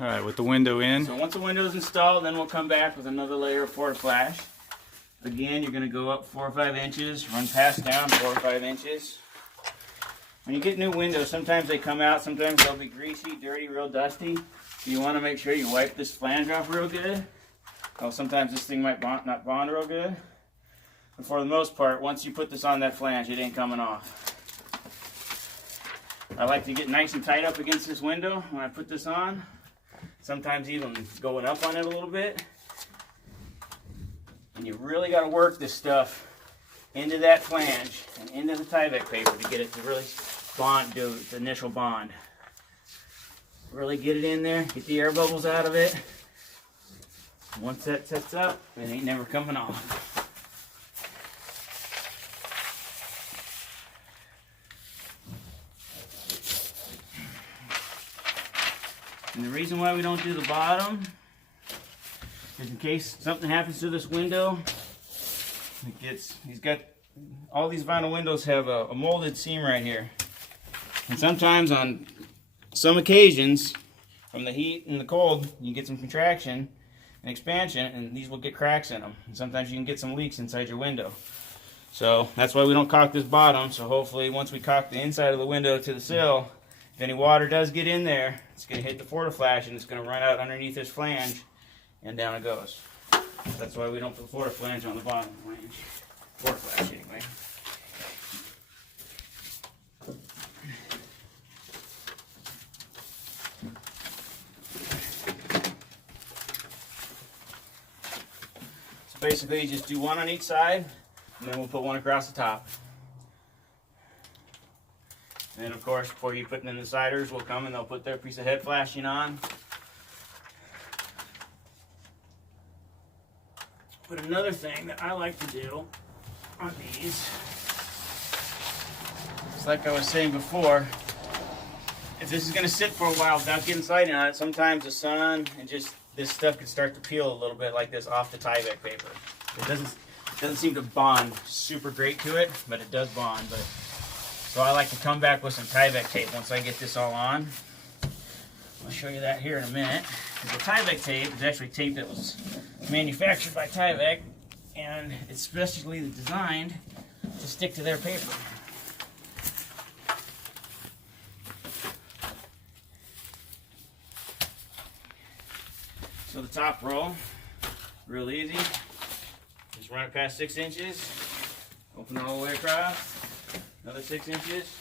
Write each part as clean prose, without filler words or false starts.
All right, with the window in. So once the window is installed, then we'll come back with another layer of Fortiflash. Again, you're going to go up 4 or 5 inches, run past down 4 or 5 inches. When you get new windows, sometimes they come out, sometimes they'll be greasy, dirty, real dusty. So you want to make sure you wipe this flange off real good. Well, sometimes this thing might not bond real good. But for the most part, once you put this on that flange, it ain't coming off. I like to get nice and tight up against this window when I put this on. Sometimes even going up on it a little bit. And you really got to work this stuff into that flange and into the Tyvek paper to get it to really bond, do the initial bond. Really get it in there, get the air bubbles out of it. Once that sets up, it ain't never coming off. And the reason why we don't do the bottom is in case something happens to this window. He's got, all these vinyl windows have a molded seam right here. And sometimes on some occasions, from the heat and the cold, you get some contraction and expansion, and these will get cracks in them. And sometimes you can get some leaks inside your window. So that's why we don't caulk this bottom. So hopefully once we caulk the inside of the window to the sill, if any water does get in there, it's going to hit the Fortiflash and it's going to run out underneath this flange and down it goes. That's why we don't put Fortiflash on the bottom of the flange. Fortiflash anyway. So basically you just do one on each side and then we'll put one across the top. And then of course, before you put in the siders, will come and they'll put their piece of head flashing on. But another thing that I like to do on these, it's like I was saying before, if this is going to sit for a while without getting siding on it, sometimes the sun and just this stuff can start to peel a little bit like this off the Tyvek paper. It doesn't seem to bond super great to it, but it does bond. So I like to come back with some Tyvek tape once I get this all on. I'll show you that here in a minute. The Tyvek tape is actually tape that was manufactured by Tyvek, and it's specially designed to stick to their paper. So the top row, real easy. Just run it past 6 inches, open it all the way across. Another 6 inches.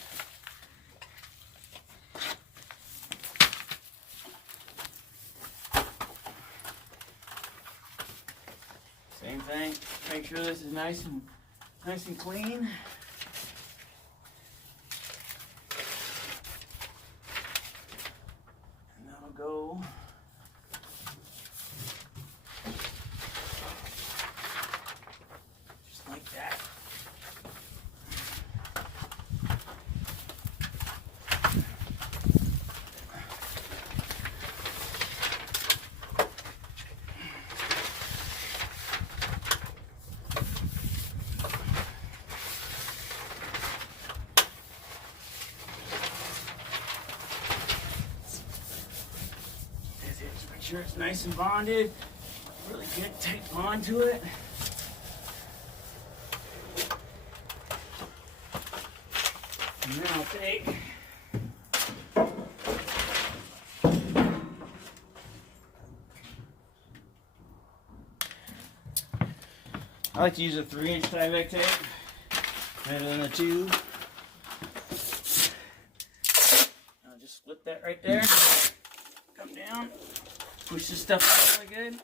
Same thing. Make sure this is nice and clean. And that'll go. Just like that. Make sure it's nice and bonded. Really get tight bond to it. And then I'll take I like to use a 3-inch Tyvek tape rather than a 2. I'll just split that right there. Come down. Push this stuff out really good.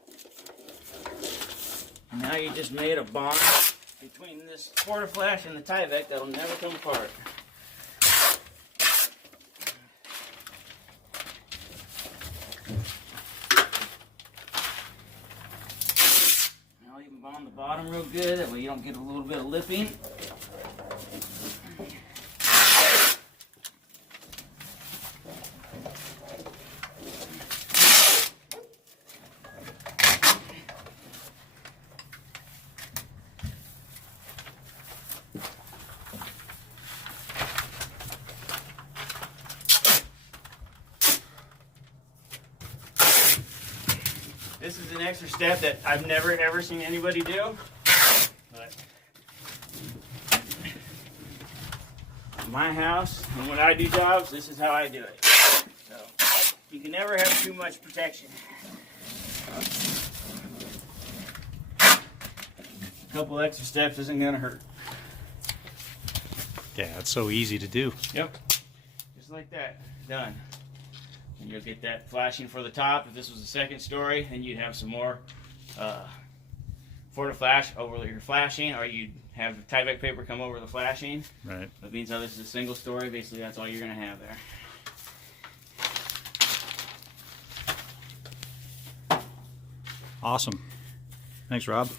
And now you just made a bond between this Fortiflash and the Tyvek that'll never come apart. Now you can bond the bottom real good, that way you don't get a little bit of lipping. This is an extra step that I've never ever seen anybody do. But in my house, and when I do jobs, this is how I do it. So you can never have too much protection. A couple extra steps isn't gonna hurt. Yeah, it's so easy to do. Yep. Just like that. Done. And you'll get that flashing for the top. If this was the second story, then you'd have some more Fortiflash over your flashing, or you'd have Tyvek paper come over the flashing. Right. That means now this is a single story. Basically, that's all you're going to have there. Awesome. Thanks, Rob.